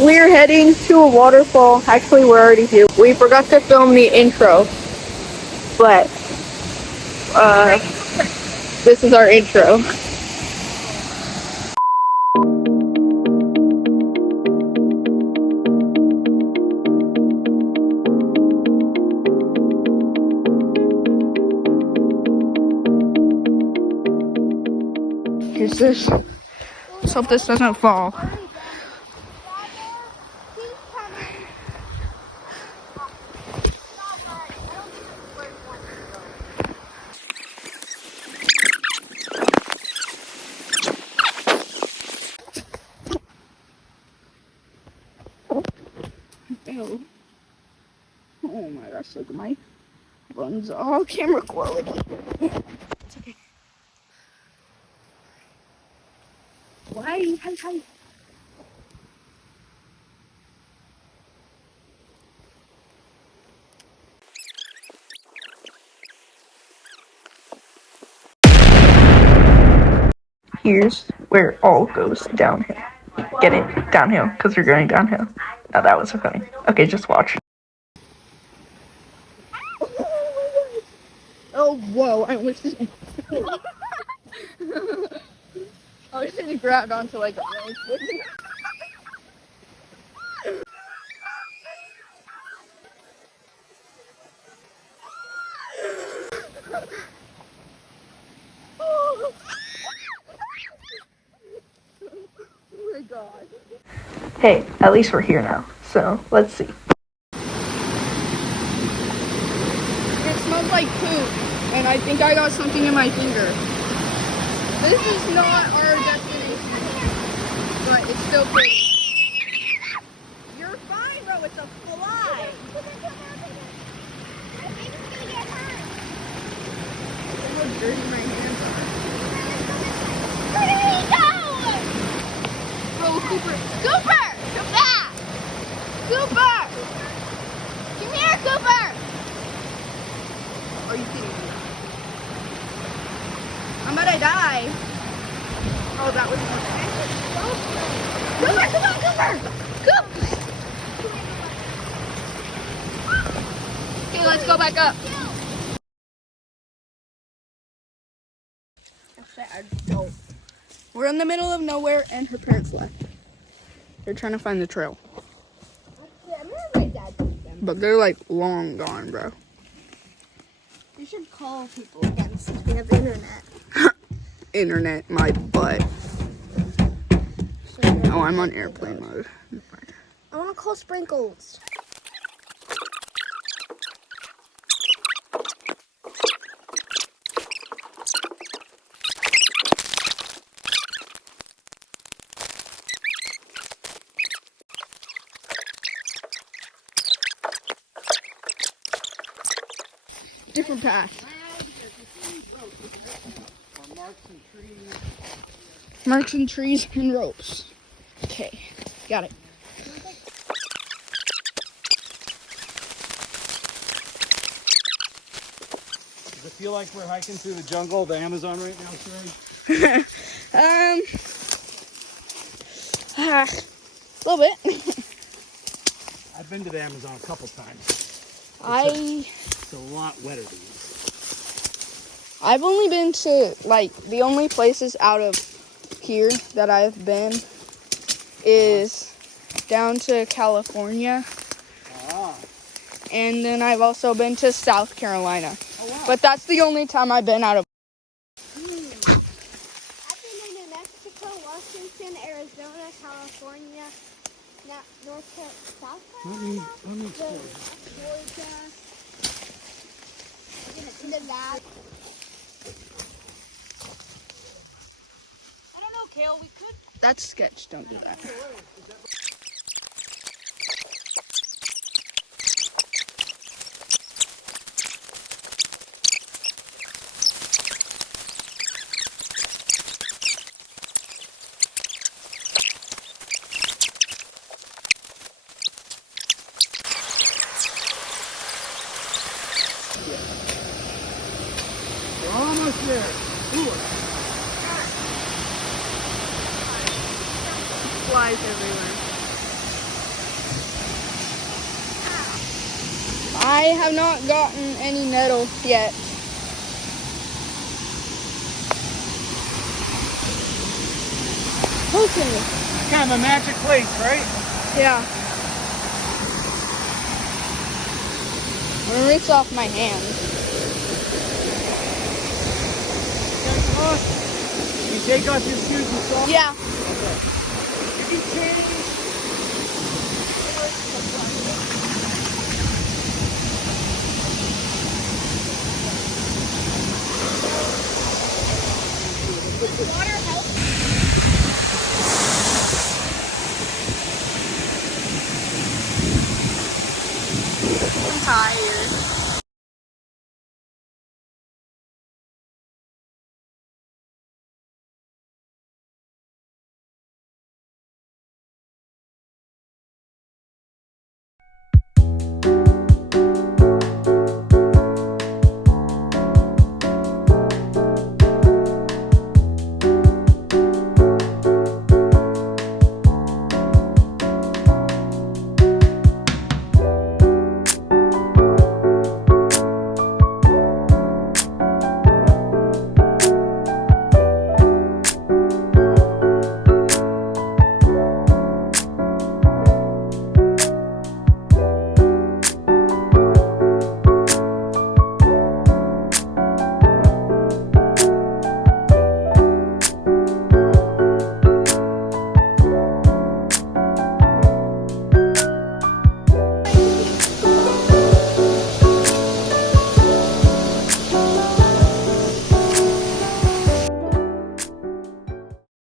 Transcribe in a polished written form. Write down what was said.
we're heading to a waterfall. Actually, we're already here. We forgot to film the intro, but this is our intro. Here's this. Let's hope this doesn't fall. Ew. Oh my gosh, look at my buns. All camera quality. It's okay. Why? Hi. Here's where it all goes downhill. Get it? Downhill, because we're going downhill. Now that was so funny. Okay, just watch. Oh, whoa, I wish this... I wish it grabbed onto like a rope. Oh my god. Hey, at least we're here now, so let's see. It smells like poop, and I think I got something in my finger. This is not our destination, but it's still pretty. You're fine, bro. It's a fly. Look how dirty my hands are. Where did he go? Bro, Cooper. Cooper! Come back! Cooper! Come here, Cooper! Are you kidding me? I'm gonna die. Oh, that was Cooper! Cooper! Okay, let's go back up. We're in the middle of nowhere, and her parents left. They're trying to find the trail. Yeah, I remember my dad took them. But they're like long gone, bro. You should call people again since we have the internet. Internet, my butt. Oh, I'm on airplane mode. I want to call Sprinkles. Different path. Marks and trees and ropes. Okay, got it. Does it feel like we're hiking through the jungle of the Amazon right now, Sherry? A little bit. I've been to the Amazon a couple times. It's a lot wetter than this. I've only been to, like, the only places out of here that I've been is down to California. And then I've also been to South Carolina. Oh, wow. But that's the only time I've been out of. I've been in New Mexico, Washington, Arizona, California, North Carolina, South Carolina, Let me explore. Georgia, Nevada. I don't know, Kale, we could. That's sketch, don't do that. We're almost there. Ooh. Flies everywhere. I have not gotten any nettle yet. Okay. Kind of a magic place, right? Yeah. I'm gonna rinse off my hands. You take off your shoes and socks? Yeah. You can change. Water helps. I'm tired.